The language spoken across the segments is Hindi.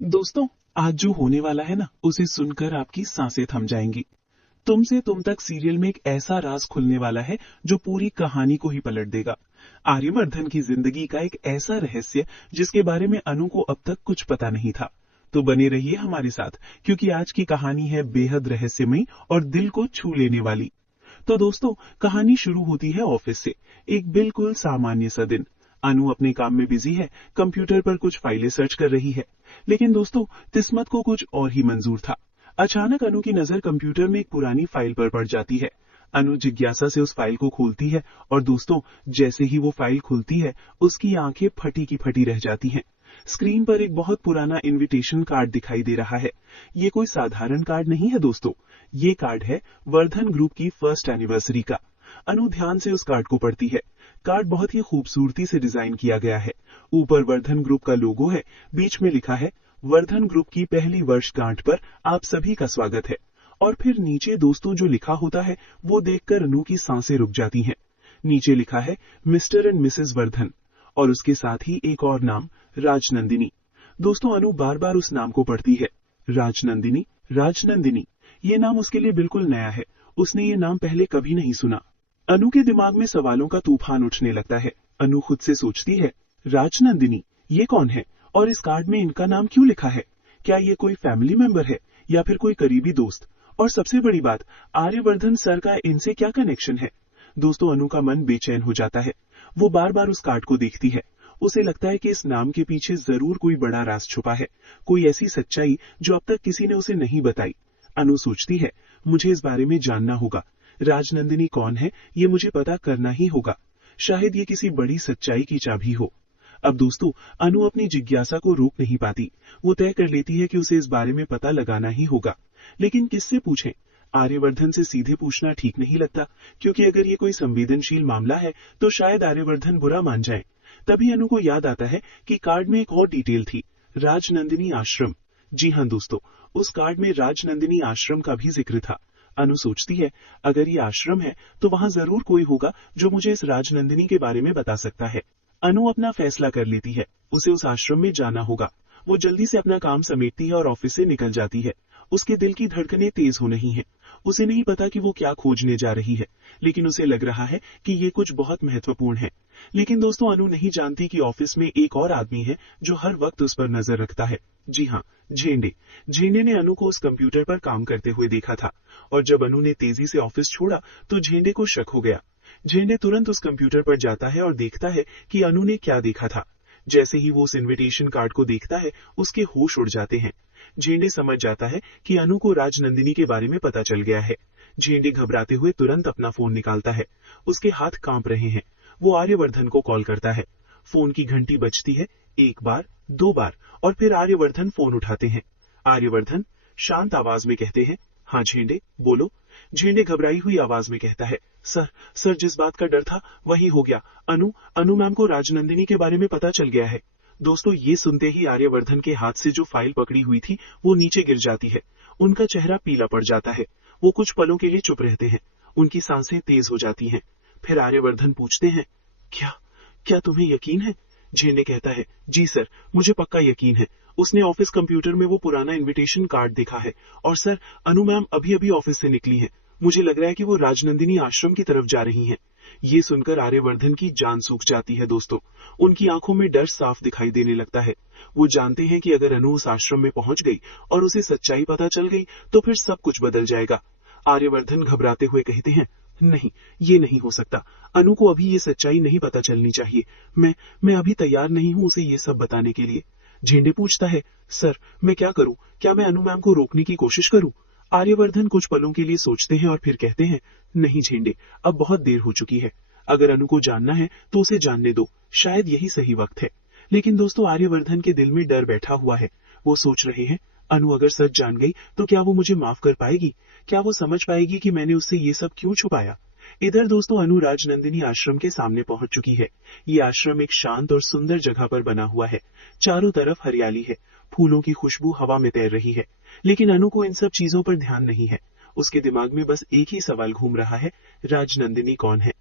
दोस्तों, आज जो होने वाला है ना, उसे सुनकर आपकी सांसें थम जाएंगी। तुम से तुम तक सीरियल में एक ऐसा राज खुलने वाला है जो पूरी कहानी को ही पलट देगा। आर्यवर्धन की जिंदगी का एक ऐसा रहस्य जिसके बारे में अनु को अब तक कुछ पता नहीं था। तो बने रहिए हमारे साथ, क्योंकि आज की कहानी है बेहद रहस्यमयी और दिल को छू लेने वाली। तो दोस्तों, कहानी शुरू होती है ऑफिस से। एक बिल्कुल सामान्य सा दिन। अनु अपने काम में बिजी है, कंप्यूटर पर कुछ फाइलें सर्च कर रही है। लेकिन दोस्तों, किस्मत को कुछ और ही मंजूर था। अचानक अनु की नजर कंप्यूटर में एक पुरानी फाइल पर पड़ जाती है। अनु जिज्ञासा से उस फाइल को खोलती है और दोस्तों, जैसे ही वो फाइल खुलती है, उसकी आंखें फटी की फटी रह जाती हैं। स्क्रीन पर एक बहुत पुराना इनविटेशन कार्ड दिखाई दे रहा है। ये कोई साधारण कार्ड नहीं है दोस्तों, ये कार्ड है वर्धन ग्रुप की फर्स्ट एनिवर्सरी का। अनु ध्यान से उस कार्ड को पढ़ती है। कार्ड बहुत ही खूबसूरती से डिजाइन किया गया है। ऊपर वर्धन ग्रुप का लोगो है, बीच में लिखा है वर्धन ग्रुप की पहली वर्षगांठ पर आप सभी का स्वागत है। और फिर नीचे दोस्तों जो लिखा होता है वो देखकर अनु की सांसें रुक जाती हैं। नीचे लिखा है मिस्टर एंड मिसेस वर्धन और उसके साथ ही एक और नाम, राजनंदिनी। दोस्तों, अनु बार बार उस नाम को पढ़ती है। राजनंदिनी, राजनंदिनी। ये नाम उसके लिए बिल्कुल नया है। उसने ये नाम पहले कभी नहीं सुना। अनु के दिमाग में सवालों का तूफान उठने लगता है। अनु खुद से सोचती है, राजनंदिनी, ये कौन है और इस कार्ड में इनका नाम क्यों लिखा है? क्या ये कोई फैमिली मेंबर है या फिर कोई करीबी दोस्त? और सबसे बड़ी बात, आर्यवर्धन सर का इनसे क्या कनेक्शन है? दोस्तों, अनु का मन बेचैन हो जाता है। वो बार बार उस कार्ड को देखती है। उसे लगता है कि इस नाम के पीछे जरूर कोई बड़ा राज छुपा है, कोई ऐसी सच्चाई जो अब तक किसी ने उसे नहीं बताई। अनु सोचती है, मुझे इस बारे में जानना होगा। राजनंदिनी कौन है, ये मुझे पता करना ही होगा। शायद ये किसी बड़ी सच्चाई की चाबी हो। अब दोस्तों, अनु अपनी जिज्ञासा को रोक नहीं पाती। वो तय कर लेती है कि उसे इस बारे में पता लगाना ही होगा। लेकिन किससे पूछें? आर्यवर्धन से सीधे पूछना ठीक नहीं लगता, क्योंकि अगर ये कोई संवेदनशील मामला है तो शायद आर्यवर्धन बुरा मान जाए। तभी अनु को याद आता है कि कार्ड में एक और डिटेल थी, राजनंदिनी आश्रम। जी हाँ दोस्तों, उस कार्ड में राजनंदिनी आश्रम का भी जिक्र था। अनु सोचती है, अगर ये आश्रम है तो वहां जरूर कोई होगा जो मुझे इस राजनंदिनी के बारे में बता सकता है। अनु अपना फैसला कर लेती है, उसे उस आश्रम में जाना होगा। वो जल्दी से अपना काम समेटती है और ऑफिस से निकल जाती है। उसके दिल की धड़कनें तेज हो रही हैं। उसे नहीं पता कि वो क्या खोजने जा रही है, लेकिन उसे लग रहा है कि ये कुछ बहुत महत्वपूर्ण है। लेकिन दोस्तों, अनु नहीं जानती कि ऑफिस में एक और आदमी है जो हर वक्त उस पर नजर रखता है। जी हाँ, झेंडे। झेंडे ने अनु को उस कंप्यूटर पर काम करते हुए देखा था और जब अनु ने तेजी से ऑफिस छोड़ा तो झेंडे को शक हो गया। झेंडे तुरंत उस कंप्यूटर पर जाता है और देखता है कि अनु ने क्या देखा था। जैसे ही वो उस इनविटेशन कार्ड को देखता है, उसके होश उड़ जाते हैं। झेंडे समझ जाता है कि अनु को राजनंदिनी के बारे में पता चल गया है। झेंडे घबराते हुए तुरंत अपना फोन निकालता है। उसके हाथ कांप रहे हैं। वो आर्यवर्धन को कॉल करता है। फोन की घंटी बजती है, एक बार, दो बार, और फिर आर्यवर्धन फोन उठाते हैं। आर्यवर्धन शांत आवाज में कहते हैं, हाँ झेंडे, बोलो। झेंडे घबराई हुई आवाज में कहता है, सर जिस बात का डर था वही हो गया। अनु मैम को राजनंदिनी के बारे में पता चल गया है। दोस्तों, ये सुनते ही आर्यवर्धन के हाथ से जो फाइल पकड़ी हुई थी वो नीचे गिर जाती है। उनका चेहरा पीला पड़ जाता है। वो कुछ पलों के लिए चुप रहते हैं। उनकी सांसें तेज हो जाती हैं। फिर आर्यवर्धन पूछते हैं, क्या क्या तुम्हें यकीन है? झेंडे कहता है, जी सर, मुझे पक्का यकीन है। उसने ऑफिस कंप्यूटर में वो पुराना इनविटेशन कार्ड देखा है। और सर, अनु मैम अभी अभी ऑफिस से निकली हैं। मुझे लग रहा है कि वो राजनंदिनी आश्रम की तरफ जा रही हैं। ये सुनकर आर्यवर्धन की जान सूख जाती है दोस्तों। उनकी आंखों में डर साफ दिखाई देने लगता है। वो जानते हैं कि अगर अनु उस आश्रम में पहुंच गई और उसे सच्चाई पता चल गई तो फिर सब कुछ बदल जाएगा। आर्यवर्धन घबराते हुए कहते हैं, नहीं, ये नहीं हो सकता। अनु को अभी ये सच्चाई नहीं पता चलनी चाहिए। मैं अभी तैयार नहीं हूं उसे ये सब बताने के लिए। झेंडे पूछता है, सर, मैं क्या करूं? क्या मैं अनु मैम को रोकने की कोशिश करूं? आर्यवर्धन कुछ पलों के लिए सोचते हैं और फिर कहते हैं, नहीं झेंडे, अब बहुत देर हो चुकी है। अगर अनु को जानना है तो उसे जानने दो, शायद यही सही वक्त है। लेकिन दोस्तों, आर्यवर्धन के दिल में डर बैठा हुआ है। वो सोच रहे हैं, अनु अगर सच जान गई तो क्या वो मुझे माफ कर पाएगी? क्या वो समझ पाएगी कि मैंने उससे ये सब क्यों छुपाया? इधर दोस्तों, अनु राजनंदिनी आश्रम के सामने पहुंच चुकी है। ये आश्रम एक शांत और सुंदर जगह पर बना हुआ है। चारों तरफ हरियाली है। फूलों की खुशबू हवा में तैर रही है। लेकिन अनु को इन सब चीजों पर ध्यान नहीं है। उसके दिमाग में बस एक ही सवाल घूम रहा है, राजनंदिनी कौन है?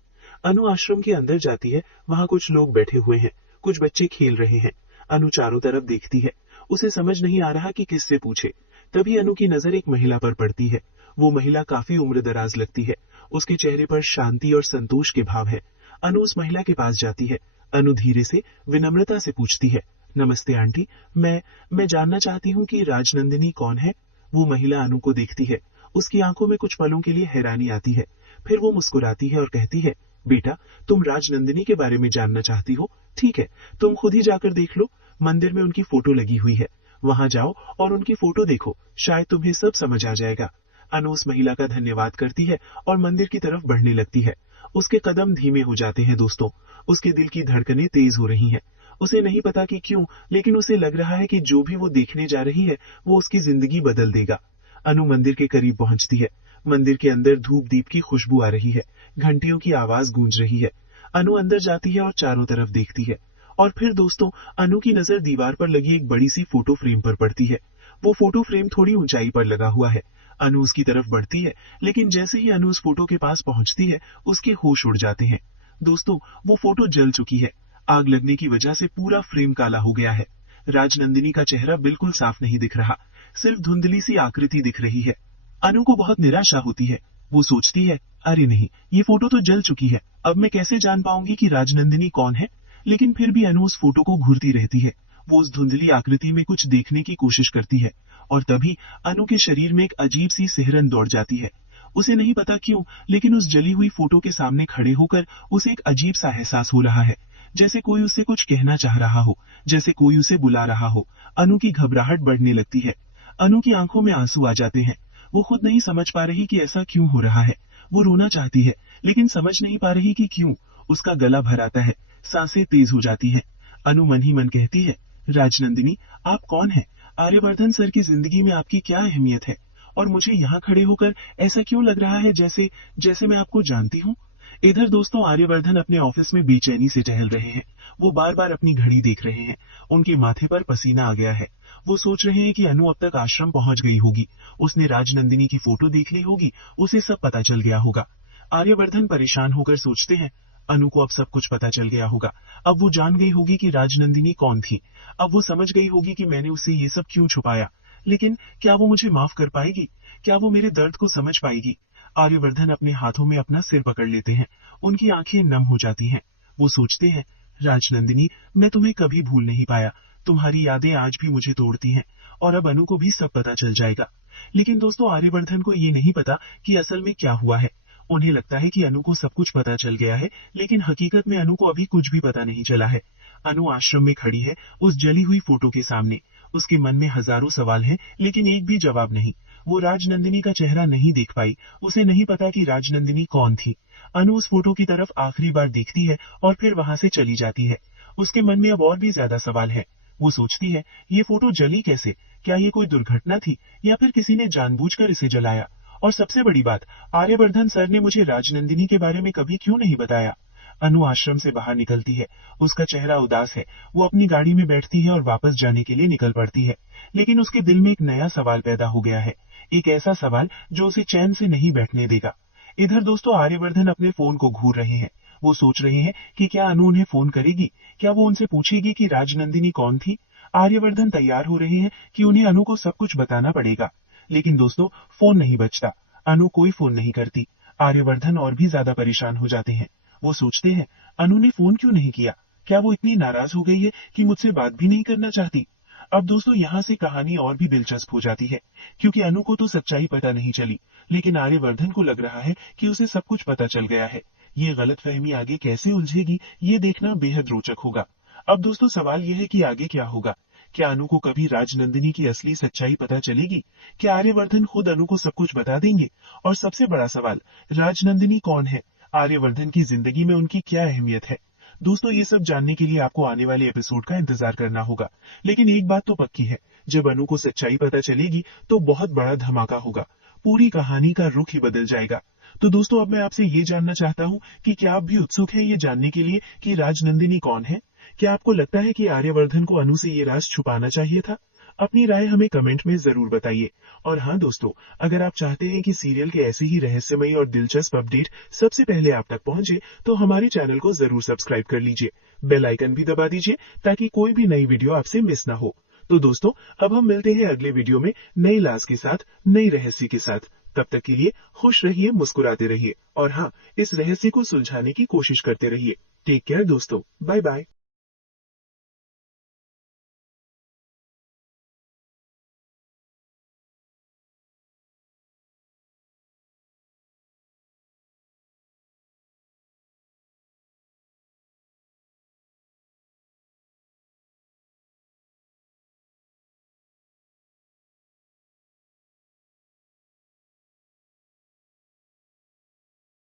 अनु आश्रम के अंदर जाती है। वहां कुछ लोग बैठे हुए हैं। कुछ बच्चे खेल रहे हैं। अनु चारों तरफ देखती है। उसे समझ नहीं आ रहा कि किससे पूछे। तभी अनु की नजर एक महिला पर पड़ती है। वो महिला काफी उम्रदराज लगती है। उसके चेहरे पर शांति और संतोष के भाव है। अनु उस महिला के पास जाती है। अनु धीरे से विनम्रता से पूछती है, नमस्ते आंटी, मैं जानना चाहती हूँ कि राजनंदिनी कौन है। वो महिला अनु को देखती है। उसकी आंखों में कुछ पलों के लिए हैरानी आती है। फिर वो मुस्कुराती है और कहती है, बेटा, तुम राजनंदिनी के बारे में जानना चाहती हो, ठीक है, तुम खुद ही जाकर देख लो। मंदिर में उनकी फोटो लगी हुई है, वहां जाओ और उनकी फोटो देखो, शायद तुम्हें सब समझ आ जाएगा। अनु उस महिला का धन्यवाद करती है और मंदिर की तरफ बढ़ने लगती है। उसके कदम धीमे हो जाते हैं दोस्तों। उसके दिल की धड़कनें तेज हो रही हैं। उसे नहीं पता कि क्यों, लेकिन उसे लग रहा है कि जो भी वो देखने जा रही है वो उसकी जिंदगी बदल देगा। अनु मंदिर के करीब पहुंचती है। मंदिर के अंदर धूप दीप की खुशबू आ रही है। घंटियों की आवाज गूंज रही है। अनु अंदर जाती है और चारों तरफ देखती है। और फिर दोस्तों, अनु की नजर दीवार पर लगी एक बड़ी सी फोटो फ्रेम पर पड़ती है। वो फोटो फ्रेम थोड़ी ऊंचाई पर लगा हुआ है। अनु उसकी तरफ बढ़ती है, लेकिन जैसे ही अनु उस फोटो के पास पहुंचती है, उसके होश उड़ जाते हैं। दोस्तों, वो फोटो जल चुकी है। आग लगने की वजह से पूरा फ्रेम काला हो गया है। राजनंदिनी का चेहरा बिल्कुल साफ नहीं दिख रहा, सिर्फ धुंधली सी आकृति दिख रही है। अनु को बहुत निराशा होती है। वो सोचती है, अरे नहीं, ये फोटो तो जल चुकी है, अब मैं कैसे जान पाऊंगी कि राजनंदिनी कौन है। लेकिन फिर भी अनु उस फोटो को घूरती रहती है। वो उस धुंधली आकृति में कुछ देखने की कोशिश करती है और तभी अनु के शरीर में एक अजीब सी सिहरन दौड़ जाती है। उसे नहीं पता क्यों, लेकिन उस जली हुई फोटो के सामने खड़े होकर उसे एक अजीब सा एहसास हो रहा है, जैसे कोई उससे कुछ कहना चाह रहा हो, जैसे कोई उसे बुला रहा हो। अनु की घबराहट बढ़ने लगती है। अनु की आंखों में आंसू आ जाते हैं। वो खुद नहीं समझ पा रही कि ऐसा क्यों हो रहा है। वो रोना चाहती है, लेकिन समझ नहीं पा रही कि क्यों। उसका गला भर आता है, सांसें तेज हो जाती है। अनु मन ही मन कहती है, राजनंदिनी, आप कौन है? आर्यवर्धन सर की जिंदगी में आपकी क्या अहमियत है? और मुझे यहाँ खड़े होकर ऐसा क्यों लग रहा है जैसे जैसे मैं आपको जानती हूँ। इधर दोस्तों, आर्यवर्धन अपने ऑफिस में बेचैनी से टहल रहे हैं। वो बार बार अपनी घड़ी देख रहे हैं। उनके माथे पर पसीना आ गया है। वो सोच रहे हैं कि अनु अब तक आश्रम पहुंच गई होगी, उसने राजनंदिनी की फोटो देख ली होगी, उसे सब पता चल गया होगा। आर्यवर्धन परेशान होकर सोचते हैं, अनु को अब सब कुछ पता चल गया होगा। अब वो जान गई होगी कि राजनंदिनी कौन थी। अब वो समझ गई होगी कि मैंने उससे ये सब क्यों छुपाया। लेकिन क्या वो मुझे माफ कर पाएगी? क्या वो मेरे दर्द को समझ पाएगी? आर्यवर्धन अपने हाथों में अपना सिर पकड़ लेते हैं। उनकी आंखें नम हो जाती हैं। वो सोचते हैं, राजनंदिनी, मैं तुम्हें कभी भूल नहीं पाया। तुम्हारी यादें आज भी मुझे तोड़ती हैं और अब अनु को भी सब पता चल जाएगा। लेकिन दोस्तों, आर्यवर्धन को ये नहीं पता कि असल में क्या हुआ है। उन्हें लगता है कि अनु को सब कुछ पता चल गया है, लेकिन हकीकत में अनु को अभी कुछ भी पता नहीं चला है। अनु आश्रम में खड़ी है, उस जली हुई फोटो के सामने। उसके मन में हजारों सवाल हैं, लेकिन एक भी जवाब नहीं। वो राजनंदिनी का चेहरा नहीं देख पाई। उसे नहीं पता कि राजनंदिनी कौन थी। अनु उस फोटो की तरफ आखिरी बार देखती है और फिर वहां से चली जाती है। उसके मन में अब और भी ज्यादा सवाल है। वो सोचती है, ये फोटो जली कैसे? क्या ये कोई दुर्घटना थी या फिर किसी ने जानबूझकर इसे जलाया? और सबसे बड़ी बात, आर्यवर्धन सर ने मुझे राजनंदिनी के बारे में कभी क्यों नहीं बताया? अनु आश्रम से बाहर निकलती है। उसका चेहरा उदास है। वो अपनी गाड़ी में बैठती है और वापस जाने के लिए निकल पड़ती है। लेकिन उसके दिल में एक नया सवाल पैदा हो गया है, एक ऐसा सवाल जो उसे चैन से नहीं बैठने देगा। इधर दोस्तों, आर्यवर्धन अपने फोन को घूर रहे हैं। वो सोच रहे हैं कि क्या अनु उन्हें फोन करेगी, क्या वो उनसे पूछेगी कि राजनंदिनी कौन थी। आर्यवर्धन तैयार हो रहे हैं कि उन्हें अनु को सब कुछ बताना पड़ेगा। लेकिन दोस्तों, फोन नहीं बजता। अनु कोई फोन नहीं करती। आर्यवर्धन और भी ज्यादा परेशान हो जाते हैं। वो सोचते हैं, अनु ने फोन क्यों नहीं किया? क्या वो इतनी नाराज हो गई है कि मुझसे बात भी नहीं करना चाहती? अब दोस्तों, यहाँ से कहानी और भी दिलचस्प हो जाती है, क्योंकि अनु को तो सच्चाई पता नहीं चली, लेकिन आर्यवर्धन को लग रहा है कि उसे सब कुछ पता चल गया है। ये गलतफहमी आगे कैसे उलझेगी, ये देखना बेहद रोचक होगा। अब दोस्तों, सवाल यह है कि आगे क्या होगा। क्या अनु को कभी राजनंदिनी की असली सच्चाई पता चलेगी? क्या आर्यवर्धन खुद अनु को सब कुछ बता देंगे? और सबसे बड़ा सवाल, राजनंदिनी कौन है? आर्यवर्धन की जिंदगी में उनकी क्या अहमियत है? दोस्तों, ये सब जानने के लिए आपको आने वाले एपिसोड का इंतजार करना होगा। लेकिन एक बात तो पक्की है, जब अनु को सच्चाई पता चलेगी तो बहुत बड़ा धमाका होगा। पूरी कहानी का रुख ही बदल जाएगा। तो दोस्तों, अब मैं आपसे ये जानना चाहता हूँ कि क्या आप भी उत्सुक हैं ये जानने के लिए कि राजनंदिनी कौन है? क्या आपको लगता है कि आर्यवर्धन को अनु से ये राज छुपाना चाहिए था? अपनी राय हमें कमेंट में जरूर बताइए। और हाँ दोस्तों, अगर आप चाहते हैं कि सीरियल के ऐसे ही रहस्यमयी और दिलचस्प अपडेट सबसे पहले आप तक पहुंचे, तो हमारे चैनल को जरूर सब्सक्राइब कर लीजिए। बेल आइकन भी दबा दीजिए ताकि कोई भी नई वीडियो आपसे मिस ना हो। तो दोस्तों, अब हम मिलते हैं अगले वीडियो में नई लाश के साथ, नई रहस्य के साथ। तब तक के लिए खुश रहिए, मुस्कुराते रहिए और हाँ, इस रहस्य को सुलझाने की कोशिश करते रहिए। टेक केयर दोस्तों, बाय बाय।